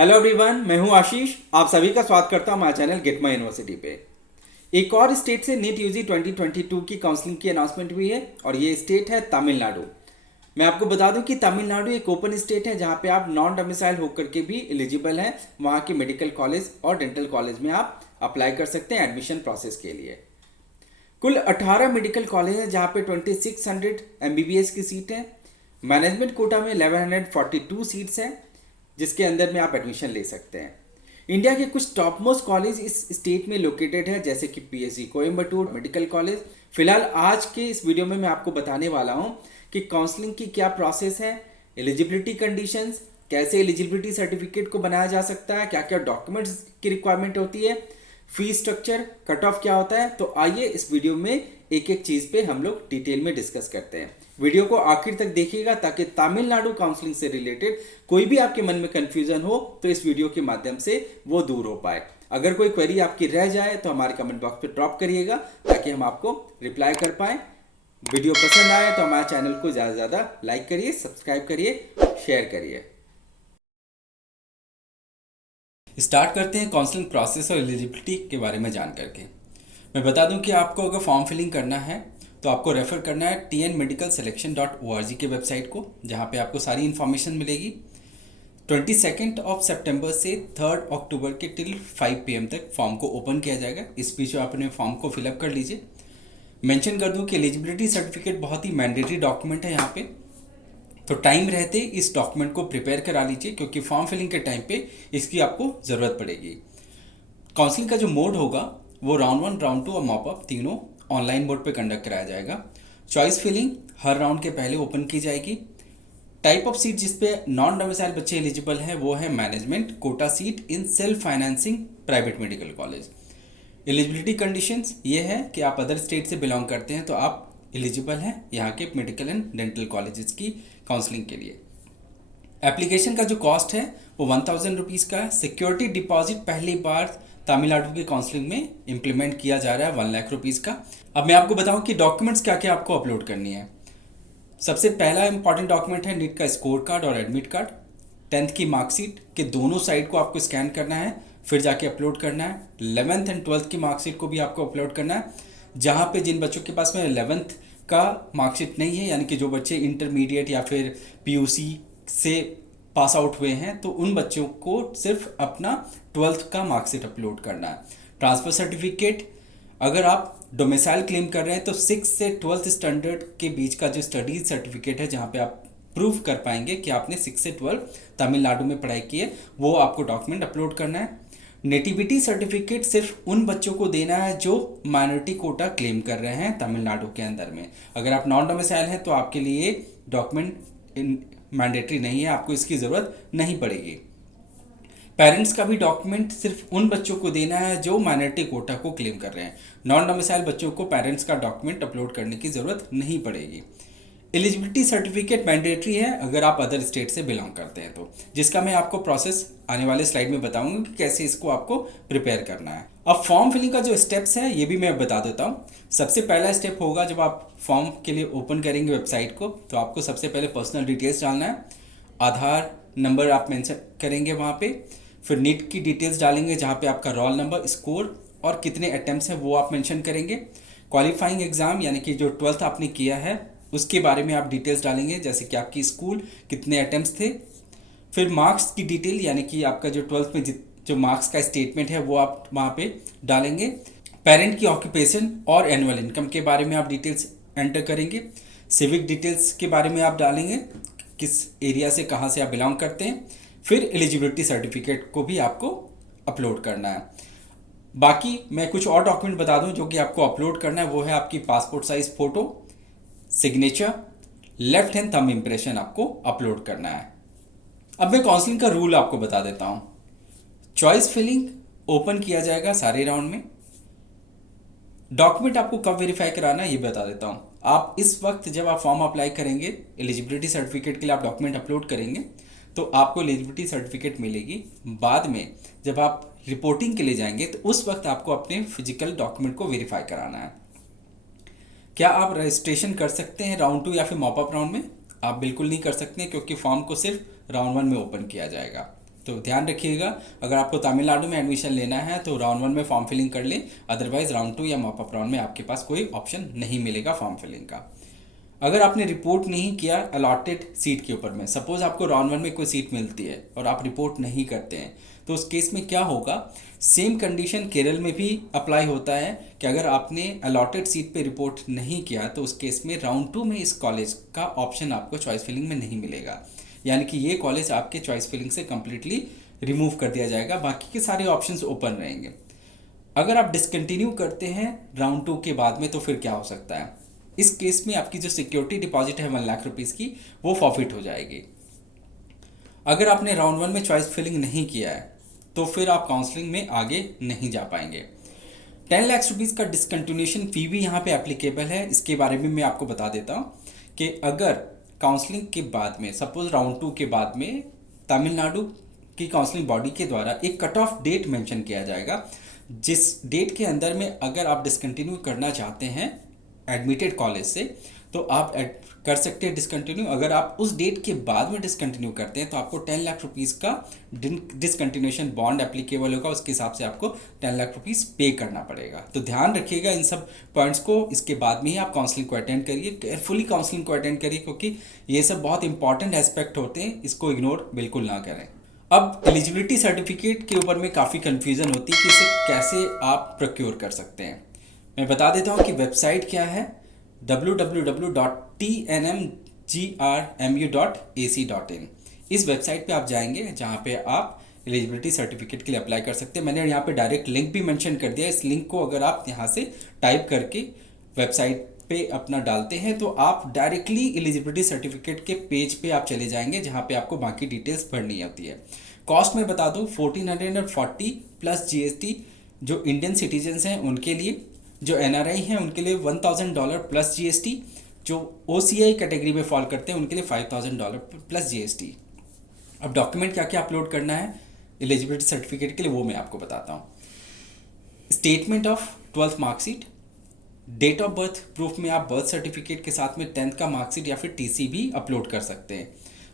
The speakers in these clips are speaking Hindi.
हेलो एवरीवन, मैं हूं आशीष। आप सभी का स्वागत करता हूं हमारे चैनल गेट माई यूनिवर्सिटी पे। एक और स्टेट से नीट यूजी 2022 की काउंसलिंग की अनाउंसमेंट हुई है और ये स्टेट है तमिलनाडु। मैं आपको बता दूं कि तमिलनाडु एक ओपन स्टेट है जहां पे आप नॉन डोमिसाइल होकर के भी एलिजिबल हैं। वहां के मेडिकल कॉलेज और डेंटल कॉलेज में आप अप्लाई कर सकते हैं एडमिशन प्रोसेस के लिए। कुल 18 मेडिकल कॉलेज हैं जहां पे 2600 एमबीबीएस की सीट है। मैनेजमेंट कोटा में 1142 सीट्स हैं जिसके अंदर में आप एडमिशन ले सकते हैं। इंडिया के कुछ टॉप मोस्ट कॉलेज इस स्टेट में लोकेटेड है, जैसे कि पीएसजी कोयम्बटूर मेडिकल कॉलेज। फिलहाल आज के इस वीडियो में मैं आपको बताने वाला हूं कि काउंसलिंग की क्या प्रोसेस है, एलिजिबिलिटी कंडीशंस, कैसे एलिजिबिलिटी सर्टिफिकेट को बनाया जा सकता है, क्या क्या डॉक्यूमेंट्स की रिक्वायरमेंट होती है, फी स्ट्रक्चर, कट ऑफ क्या होता है। तो आइए इस वीडियो में एक एक चीज पे हम लोग डिटेल में डिस्कस करते हैं। वीडियो को आखिर तक देखिएगा ताकि तमिलनाडु काउंसलिंग से रिलेटेड कोई भी आपके मन में कंफ्यूजन हो तो इस वीडियो के माध्यम से वो दूर हो पाए। अगर कोई क्वेरी आपकी रह जाए तो हमारे कमेंट बॉक्स पे ड्रॉप करिएगा ताकि हम आपको रिप्लाई कर पाए। वीडियो पसंद आए तो हमारे चैनल को ज़्यादा से ज़्यादा लाइक करिए, सब्सक्राइब करिए, शेयर करिए। स्टार्ट करते हैं काउंसलिंग प्रोसेस और एलिजिबिलिटी के बारे में जान करके। मैं बता दूं कि आपको अगर फॉर्म फिलिंग करना है तो आपको रेफ़र करना है tnmedicalselection.org के वेबसाइट को, जहां पे आपको सारी इन्फॉर्मेशन मिलेगी। 22 सितंबर से 3 अक्टूबर के टिल 5 PM तक फॉर्म को ओपन किया जाएगा। इस बीच में आप अपने फॉर्म को फिलअप कर लीजिए। मेंशन कर दूं कि एलिजिबिलिटी सर्टिफिकेट बहुत ही मैंडेटरी डॉक्यूमेंट है यहाँ पे, तो टाइम रहते इस डॉक्यूमेंट को प्रिपेयर करा लीजिए क्योंकि फॉर्म फिलिंग के टाइम पे इसकी आपको ज़रूरत पड़ेगी। काउंसलिंग का जो मोड होगा वो राउंड 1, राउंड 2 और मॉपअप तीनों ऑनलाइन मोड पे कंडक्ट कराया जाएगा। चॉइस फिलिंग हर राउंड के पहले ओपन की जाएगी। टाइप ऑफ सीट जिस पे नॉन डोमिसाइल बच्चे एलिजिबल हैं वो है management quota seat in self financing private medical college. Eligibility conditions ये है कि आप अदर स्टेट से बिलोंग करते हैं तो आप एलिजिबल हैं यहाँ के मेडिकल एंड डेंटल कॉलेजेस की काउंसलिंग के लिए। एप्लीकेशन का जो कॉस्ट है वो 1000 रुपीज़ का है। सिक्योरिटी डिपॉजिट पहली बार तमिलनाडु की काउंसलिंग में इम्प्लीमेंट किया जा रहा है 1 लाख रुपीज़ का। अब मैं आपको बताऊं कि डॉक्यूमेंट्स क्या क्या आपको अपलोड करनी है। सबसे पहला इंपॉर्टेंट डॉक्यूमेंट है नीट का स्कोर कार्ड और एडमिट कार्ड। 10th की मार्कशीट के दोनों साइड को आपको स्कैन करना है, फिर जाके अपलोड करना है। 11th एंड 12th की मार्कशीट को भी आपको अपलोड करना है। जहाँ पे जिन बच्चों के पास में 11th का मार्कशीट नहीं है, यानी कि जो बच्चे इंटरमीडिएट या फिर पीयूसी से पास आउट हुए हैं, तो उन बच्चों को सिर्फ अपना 12th का मार्कशीट अपलोड करना है। ट्रांसफ़र सर्टिफिकेट, अगर आप डोमिसाइल क्लेम कर रहे हैं तो 6 से 12th स्टैंडर्ड के बीच का जो स्टडीज सर्टिफिकेट है, जहाँ पे आप प्रूव कर पाएंगे कि आपने 6 से 12 तमिलनाडु में पढ़ाई की है, वो आपको डॉक्यूमेंट अपलोड करना है। नेटिविटी सर्टिफिकेट सिर्फ उन बच्चों को देना है जो माइनॉरिटी कोटा क्लेम कर रहे हैं तमिलनाडु के अंदर में। अगर आप नॉन डोमिसाइल हैं तो आपके लिए डॉक्यूमेंट मैंडेटरी नहीं है, आपको इसकी ज़रूरत नहीं पड़ेगी। पेरेंट्स का भी डॉक्यूमेंट सिर्फ उन बच्चों को देना है जो माइनॉरिटी कोटा को क्लेम कर रहे हैं। नॉन डोमिसाइल बच्चों को पेरेंट्स का डॉक्यूमेंट अपलोड करने की ज़रूरत नहीं पड़ेगी। एलिजिबिलिटी सर्टिफिकेट मैंडेटरी है अगर आप अदर स्टेट से बिलोंग करते हैं तो, जिसका मैं आपको प्रोसेस आने वाले स्लाइड में बताऊंगा कि कैसे इसको आपको प्रिपेयर करना है। अब फॉर्म फिलिंग का जो स्टेप्स है ये भी मैं बता देता हूँ। सबसे पहला स्टेप होगा जब आप फॉर्म के लिए ओपन करेंगे वेबसाइट को, तो आपको सबसे पहले पर्सनल डिटेल्स डालना है। आधार नंबर आप मेंशन करेंगे वहाँ पे, फिर नीट की डिटेल्स डालेंगे जहाँ पे आपका रोल नंबर, स्कोर और कितने अटैम्प्ट्स हैं वो आप मेंशन करेंगे। क्वालिफाइंग एग्ज़ाम यानी कि जो 12th आपने किया है उसके बारे में आप डिटेल्स डालेंगे, जैसे कि आपकी स्कूल कितने अटैम्प्ट्स थे। फिर मार्क्स की डिटेल यानी कि आपका जो 12th में जो मार्क्स का स्टेटमेंट है वो आप वहाँ पे डालेंगे। पेरेंट की ऑक्यूपेशन और एनुअल इनकम के बारे में आप डिटेल्स एंटर करेंगे। सिविक डिटेल्स के बारे में आप डालेंगे, किस एरिया से कहाँ से आप बिलोंग करते हैं। फिर एलिजिबिलिटी सर्टिफिकेट को भी आपको अपलोड करना है। बाकी मैं कुछ और डॉक्यूमेंट बता दूं जो कि आपको अपलोड करना है, वो है आपकी passport size photo, signature, left hand thumb impression आपको अपलोड करना है। अब मैं काउंसलिंग का रूल आपको बता देता हूँ। चॉइस फिलिंग ओपन किया जाएगा सारे राउंड में। डॉक्यूमेंट आपको कब वेरीफाई कराना है ये बता देता हूँ। आप इस वक्त जब आप फॉर्म अप्लाई करेंगे, एलिजिबिलिटी सर्टिफिकेट के लिए आप डॉक्यूमेंट अपलोड करेंगे तो आपको एलिजिबिलिटी सर्टिफिकेट मिलेगी। बाद में जब आप रिपोर्टिंग के लिए जाएंगे तो उस वक्त आपको अपने फिजिकल डॉक्यूमेंट को वेरीफाई कराना है। क्या आप रजिस्ट्रेशन कर सकते हैं राउंड 2 या फिर मॉपअप राउंड में? आप बिल्कुल नहीं कर सकते क्योंकि फॉर्म को सिर्फ राउंड 1 में ओपन किया जाएगा। तो ध्यान रखिएगा, अगर आपको तमिलनाडु में एडमिशन लेना है तो राउंड 1 में फॉर्म फिलिंग कर लें, अदरवाइज राउंड 2 या मॉप अप राउंड में आपके पास कोई ऑप्शन नहीं मिलेगा फॉर्म फिलिंग का। अगर आपने रिपोर्ट नहीं किया अलॉटेड सीट के ऊपर में, सपोज आपको राउंड 1 में कोई सीट मिलती है और आप रिपोर्ट नहीं करते हैं, तो उस केस में क्या होगा, सेम कंडीशन केरल में भी अप्लाई होता है कि अगर आपने अलॉटेड सीट पे रिपोर्ट नहीं किया तो उस केस में राउंड 2 में इस कॉलेज का ऑप्शन आपको चॉइस फिलिंग में नहीं मिलेगा, यानी कि ये कॉलेज आपके चॉइस फिलिंग से कंप्लीटली रिमूव कर दिया जाएगा, बाकी के सारे ऑप्शंस ओपन रहेंगे। अगर आप डिसकंटिन्यू करते हैं राउंड 2 के बाद में तो फिर क्या हो सकता है, इस केस में आपकी जो सिक्योरिटी डिपॉजिट है 1 लाख रुपीज़ की, वो फॉरफिट हो जाएगी। अगर आपने राउंड 1 में चॉइस फिलिंग नहीं किया है तो फिर आप काउंसलिंग में आगे नहीं जा पाएंगे। 10 लाख रुपीज़ का डिसकंटिन्यूएशन फ़ी भी यहाँ पे एप्लीकेबल है, इसके बारे में मैं आपको बता देता हूँ कि अगर काउंसलिंग के बाद में, सपोज राउंड 2 के बाद में तमिलनाडु की काउंसलिंग बॉडी के द्वारा एक कट ऑफ डेट मेंशन किया जाएगा, जिस डेट के अंदर में अगर आप डिसकंटिन्यू करना चाहते हैं एडमिटेड कॉलेज से तो आप कर सकते हैं डिसकंटिन्यू। अगर आप उस डेट के बाद में डिसकंटिन्यू करते हैं तो आपको 10 लाख रुपीज़ का डिसकंटिन्यूएशन बॉन्ड एप्लीकेबल होगा, उसके हिसाब से आपको 10 लाख रुपीज़ पे करना पड़ेगा। तो ध्यान रखिएगा इन सब पॉइंट्स को, इसके बाद में ही आप काउंसलिंग को अटेंड करिए, केयरफुली काउंसलिंग को अटेंड करिए, क्योंकि ये सब बहुत इंपॉर्टेंट एस्पेक्ट होते हैं, इसको इग्नोर बिल्कुल ना करें। अब एलिजिबिलिटी सर्टिफिकेट के ऊपर में काफ़ी कन्फ्यूज़न होती है कि इसे कैसे आप प्रोक्योर कर सकते हैं। मैं बता देता हूँ कि वेबसाइट क्या है, www.tnmgrmu.ac.in। इस वेबसाइट पे आप जाएंगे जहाँ पे आप एलिजिबिलिटी सर्टिफिकेट के लिए अप्लाई कर सकते हैं। मैंने यहाँ पे डायरेक्ट लिंक भी मेंशन कर दिया, इस लिंक को अगर आप यहाँ से टाइप करके वेबसाइट पे अपना डालते हैं तो आप डायरेक्टली एलिजिबिलिटी सर्टिफिकेट के पेज पे आप चले जाएंगे, जहाँ पे आपको बाकी डिटेल्स भरनी होती है। कॉस्ट में बता दूँ 1440 प्लस GST जो इंडियन सिटीजन्स हैं उनके लिए, जो NRI हैं उनके लिए $1000 प्लस GST, जो OCI कैटेगरी में फॉल करते हैं उनके लिए $5000 प्लस GST। अब डॉक्यूमेंट क्या क्या अपलोड करना है एलिजिबिलिटी सर्टिफिकेट के लिए वो मैं आपको बताता हूँ। Statement of 12th marksheet, date of birth proof में आप बर्थ सर्टिफिकेट के साथ में 10th का मार्कशीट या फिर TC भी अपलोड कर सकते हैं।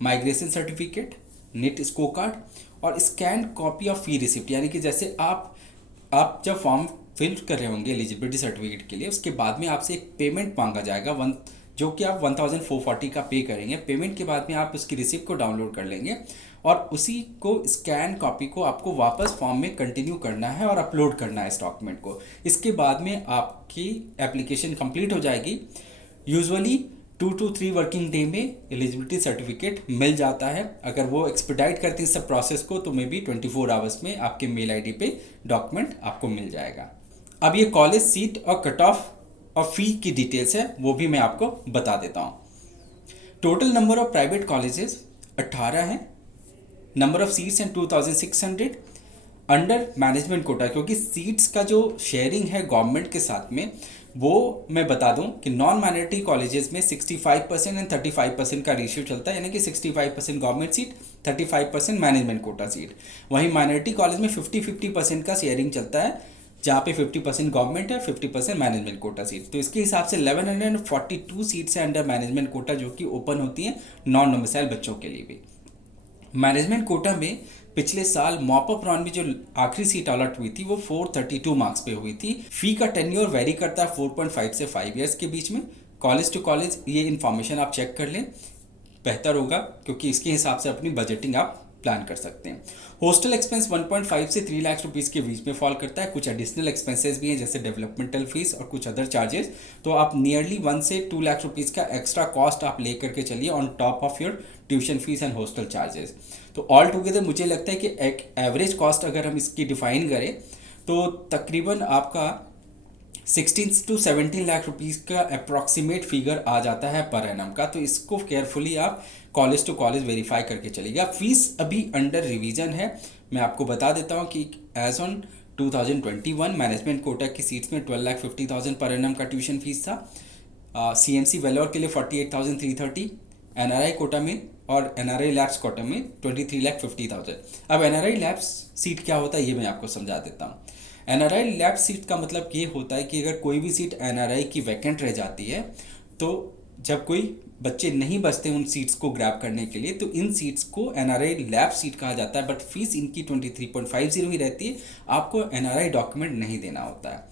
Migration certificate, NET score card और scan copy of fee receipt, यानी कि जैसे आप जब फॉर्म फिल कर रहे होंगे एलिजिबिलिटी सर्टिफिकेट के लिए, उसके बाद में आपसे एक पेमेंट मांगा जाएगा जो कि आप 1440 का पे करेंगे। पेमेंट के बाद में आप उसकी रिसिप्ट को डाउनलोड कर लेंगे और उसी को स्कैन कॉपी को आपको वापस फॉर्म में कंटिन्यू करना है और अपलोड करना है इस डॉक्यूमेंट को। इसके बाद में आपकी एप्लीकेशन कंप्लीट हो जाएगी। यूजुअली 2 to 3 वर्किंग डे में एलिजिबिलिटी सर्टिफिकेट मिल जाता है। अगर वो एक्सपेडाइट करते हैं सब प्रोसेस को तो मे बी 24 आवर्स में आपके मेल ID पे डॉक्यूमेंट आपको मिल जाएगा। अब ये कॉलेज सीट और कट ऑफ और फी की डिटेल्स है वो भी मैं आपको बता देता हूँ। Total number of private colleges 18 हैं, नंबर ऑफ सीट्स हैं 2600 अंडर मैनेजमेंट कोटा, क्योंकि सीट्स का जो शेयरिंग है गवर्नमेंट के साथ में वो मैं बता दूं कि नॉन माइनॉरिटी कॉलेजेस में 65% एंड 35% का रेशियो चलता है, यानी कि 65% government seat, 35% management quota seat. वहीं माइनॉरिटी कॉलेज में 50-50% का शेयरिंग चलता है, जहाँ पे 50% गवर्नमेंट है, 50% मैनेजमेंट कोटा सीट। तो इसके हिसाब से 1142 सीट्स हैं अंडर मैनेजमेंट कोटा जो कि ओपन होती हैं नॉन डोमिसाइल बच्चों के लिए भी। मैनेजमेंट कोटा में पिछले साल मॉप अप राउंड में जो आखिरी सीट अलॉट हुई थी वो 432 मार्क्स पे हुई थी। फी का टेन्योर वेरी करता है 4.5 से 5 ईयर्स के बीच में। कॉलेज टू कॉलेज ये इन्फॉर्मेशन आप चेक कर लें, बेहतर होगा, क्योंकि इसके हिसाब से अपनी बजटिंग आप प्लान कर सकते हैं। हॉस्टल एक्सपेंस 1.5 से 3 लाख रुपीज़ के बीच में फॉल करता है। कुछ एडिशनल एक्सपेंसेस भी हैं जैसे डेवलपमेंटल फीस और कुछ अदर चार्जेस, तो आप नियरली 1 से 2 लाख रुपीज़ का एक्स्ट्रा कॉस्ट आप ले करके चलिए on top of your tuition fees and hostel charges. तो ऑल टुगेदर मुझे लगता है कि एक एवरेज कॉस्ट अगर हम इसकी डिफाइन करें तो तकरीबन आपका 16 to 17 लाख रुपीज़ का अप्रॉक्सीमेट फिगर आ जाता है पर एनम का। तो इसको केयरफुली आप कॉलेज टू कॉलेज वेरीफाई करके चलिएगा। फीस अभी अंडर रिवीजन है। मैं आपको बता देता हूँ कि एज ऑन 2021 मैनेजमेंट कोटा की सीट्स में 12,50,000 पर एनम का ट्यूशन फीस था। CMC वेलोर के लिए 48,330, NRI कोटा में और NRI लैब्स कोटा में 23,50,000। अब NRI लैब्स सीट क्या होता है ये मैं आपको समझा देता हूँ। NRI लैब सीट का मतलब ये होता है कि अगर कोई भी सीट NRI की वैकेंट रह जाती है तो जब कोई बच्चे नहीं बचते उन सीट्स को ग्रैब करने के लिए, तो इन सीट्स को एनआरआई लैब सीट कहा जाता है, बट फीस इनकी 23.50 ही रहती है। आपको एनआरआई डॉक्यूमेंट नहीं देना होता है।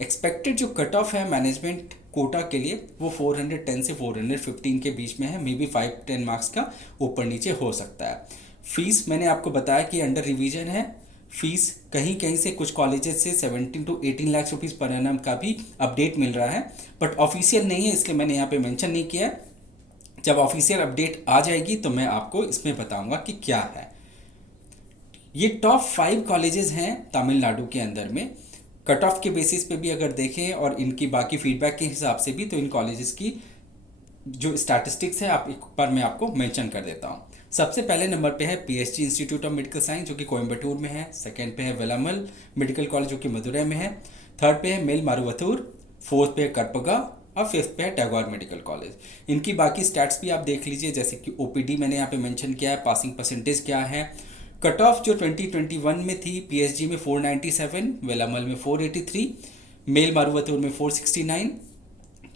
एक्सपेक्टेड जो कट ऑफ है मैनेजमेंट कोटा के लिए वो 410 से 415 के बीच में है। मे बी 5-10 मार्क्स का ऊपर नीचे हो सकता है। फीस मैंने आपको बताया कि अंडर रिवीजन है। फीस कहीं कहीं से कुछ कॉलेजेस से 17 to 18 lakh rupees per annum का भी अपडेट मिल रहा है, बट ऑफिशियल नहीं है, इसलिए मैंने यहाँ पे मेंशन नहीं किया है। जब ऑफिशियल अपडेट आ जाएगी तो मैं आपको इसमें बताऊंगा कि क्या है। ये टॉप 5 कॉलेजेस हैं तमिलनाडु के अंदर में। कट ऑफ के बेसिस पे भी अगर देखें और इनकी बाकी फीडबैक के हिसाब से भी, तो इन कॉलेजेस की जो स्टैटिस्टिक्स है आप एक बार मैं आपको मेंशन कर देता हूँ। सबसे पहले नंबर पे है PSG institute of medical science जो कि कोयम्बटूर में है। सेकंड पे है वेलामल मेडिकल कॉलेज जो कि मदुरै में है। थर्ड पे है मेल मारुवथूर। फोर्थ पे है करपगा और फिफ्थ पे है टैगोर मेडिकल कॉलेज। इनकी बाकी स्टैट्स भी आप देख लीजिए, जैसे कि ओपीडी मैंने यहाँ पे मेंशन किया है, पासिंग परसेंटेज क्या है। कट ऑफ जो 2021 में थी पीएसजी में 497, वेलामल में 483, मेल मारुवथूर में 469,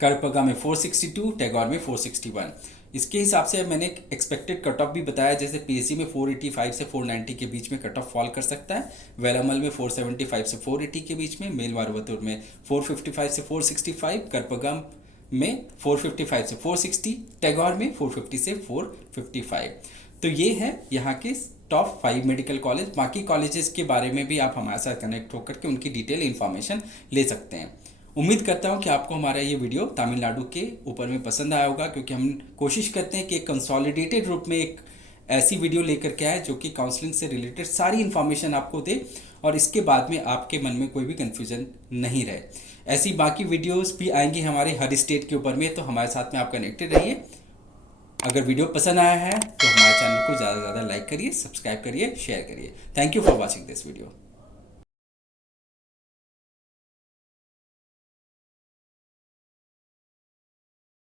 करपगा में 462, टैगोर में 461। इसके हिसाब से मैंने एक्सपेक्टेड कट ऑफ भी बताया, जैसे पीएससी में 485 से 490 के बीच में कट ऑफ फॉल कर सकता है, वेलामल में 475 से 480 के बीच में, मेल मारुवथूर में 455 से 465, करपगा में 455 से 460, टैगोर में 450 से 455। तो ये है यहाँ के टॉप 5 मेडिकल कॉलेज। बाकी कॉलेजेस के बारे में भी आप हमारे साथ कनेक्ट होकर के उनकी डिटेल इन्फॉर्मेशन ले सकते हैं। उम्मीद करता हूँ कि आपको हमारा ये वीडियो तमिलनाडु के ऊपर में पसंद आया होगा, क्योंकि हम कोशिश करते हैं कि एक कंसोलिडेटेड रूप में एक ऐसी वीडियो लेकर के आए जो कि काउंसलिंग से रिलेटेड सारी इन्फॉर्मेशन आपको दे और इसके बाद में आपके मन में कोई भी कन्फ्यूजन नहीं रहे। ऐसी बाकी वीडियोस भी आएंगी हमारे हर स्टेट के ऊपर में, तो हमारे साथ में आप कनेक्टेड रहिए। अगर वीडियो पसंद आया है तो हमारे चैनल को ज़्यादा से ज़्यादा लाइक करिए, सब्सक्राइब करिए, शेयर करिए। Thank you for watching this video.